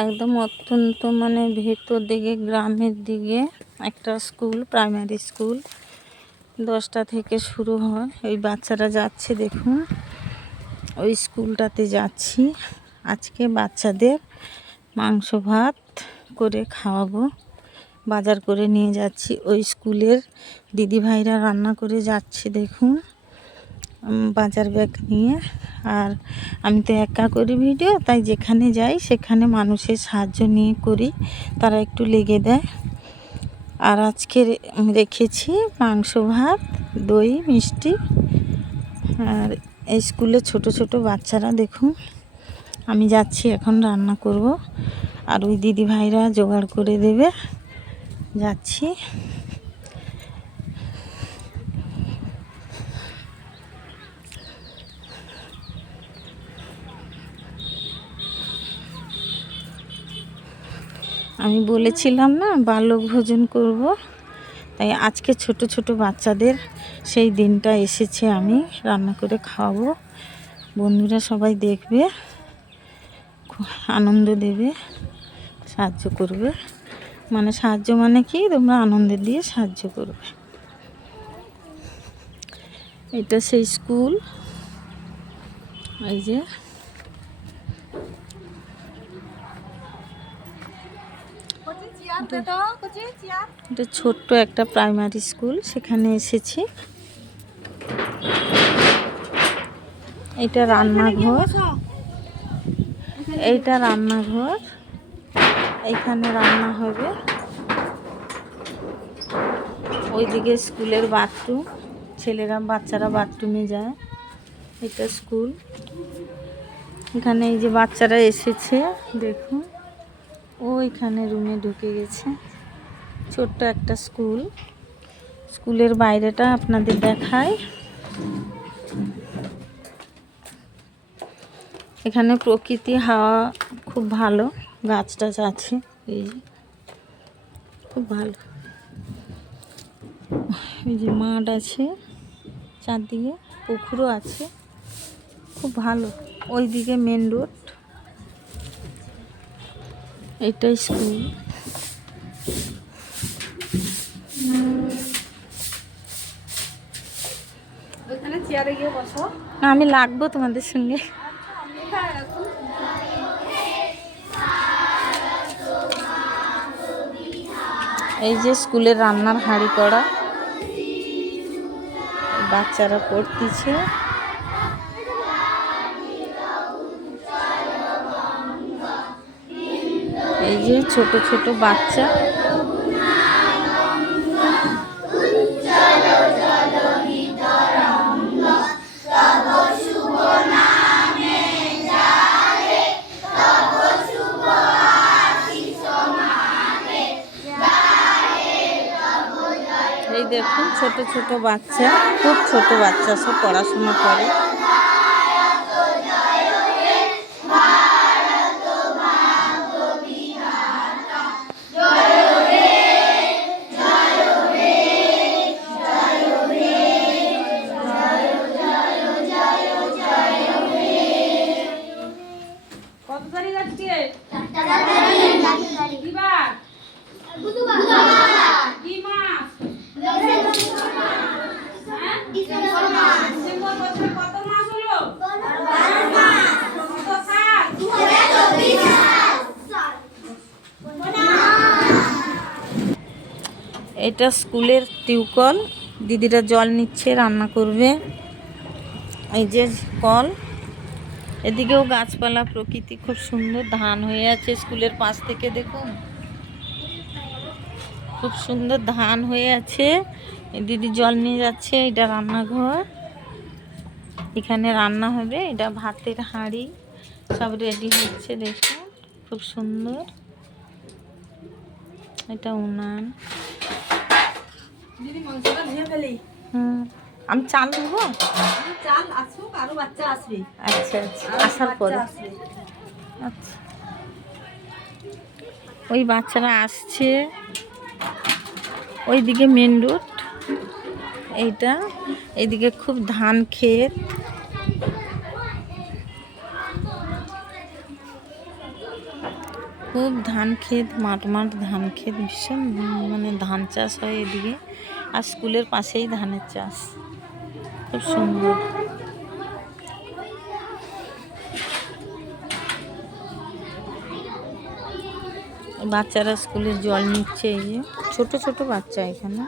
একদম অত্যন্ত মানে ভেতর দিকে, গ্রামের দিকে একটা স্কুল প্রাইমারি স্কুল। দশটা থেকে শুরু হয়। ওই বাচ্চারা যাচ্ছে দেখুন। ওই স্কুলটাতে যাচ্ছি। আজকে বাচ্চাদের মাংস ভাত করে খাওয়াবো। বাজার করে নিয়ে যাচ্ছি। ওই স্কুলের দিদিভাইরা রান্না করে যাচ্ছে দেখুন। বাজার ব্যাগ নিয়ে। আর আমি তো একা করি ভিডিও, তাই যেখানে যাই সেখানে মানুষের সাহায্য নিয়ে করি, তারা একটু লেগে দেয়। আর আজকে রেখেছি মাংস, ভাত, দই, মিষ্টি। আর এই স্কুলে ছোট ছোট বাচ্চারা, দেখুন। আমি যাচ্ছি, এখন রান্না করব। আর ওই দিদি ভাইরা জোগাড় করে দেবে। যাচ্ছি। আমি বলেছিলাম না বালক ভোজন করব। তাই আজকে ছোট ছোট বাচ্চাদের সেই দিনটা এসেছে, আমি রান্না করে খাওয়াবো। বন্ধুরা সবাই দেখবে, খুব আনন্দ দেবে, সাহায্য করবে। মানে সাহায্য মানে কি? তোমরা আনন্দ দিয়ে সাহায্য করবে। এটা সেই স্কুল। এই যে এটা ছোট্ট একটা প্রাইমারি স্কুল, সেখানে এসেছি। এটা রান্নাঘর। এইটা রান্নাঘর। এখানে রান্না হবে। ওইদিকে স্কুলের বাথরুম, ছেলেরা, বাচ্চারা বাথরুমে যায়। এটা স্কুল। এখানে এই যে বাচ্চারা এসেছে, দেখুন। ওইখানে রুমে ঢুকে গেছে। ছোট্ট একটা স্কুল স্কুলের বাইরেটা আপনাদের দেখায়। এখানে প্রকৃতি হাওয়া খুব ভালো গাছ টাছ আছে, এই যে। খুব ভালো। এই যে মাঠ আছে, চারদিকে পুকুরও আছে। খুব ভালো। ওইদিকে মেন রোড এটাই স্কুল। আমি লাগবো তোমাদের সঙ্গে। এই যে স্কুলের রান্নার হাঁড়ি করা বাচ্চারা পড়তেছে। এই যে ছোট ছোট বাচ্চা। এই দেখুন, ছোট ছোট বাচ্চা, খুব ছোট বাচ্চা, সব পড়াশোনা করে। এটা স্কুলের টিউকল। দিদিরা জল নিচ্ছে, রান্না করবে। এই যে কল। এদিকেও গাছপালা প্রকৃতি খুব সুন্দর। ধান হয়ে আছে স্কুলের পাশ থেকে, দেখুন। খুব সুন্দর ধান হয়ে আছে। দিদি জল নিয়ে যাচ্ছে, এটা রান্নাঘর। এখানে রান্না হবে, এটা ভাতের হাঁড়ি। সব রেডি হচ্ছে, দেখুন। খুব সুন্দর। এটা উনান। দিদি মাংসটা ধুয়ে ফেলি। হুম আমি চাল নেব? চাল আসুক আরও বাচ্চা আসবে। আচ্ছা আচ্ছা আসার পরে। আচ্ছা। ওই বাচ্চারা আসছে। ওইদিকে মেন রোড এইটা। এইদিকে খুব ধান ক্ষেত। খুব ধান ক্ষেত, মাঠ মাঠ ধান ক্ষেত, ভীষণ মানে ধান চাষ হয় এদিকে। আর স্কুলের পাশেই ধানের চাষ। খুব সুন্দর। বাচ্চারা স্কুলে জল নিচ্ছে এই যে। ছোট ছোট বাচ্চা এখানে।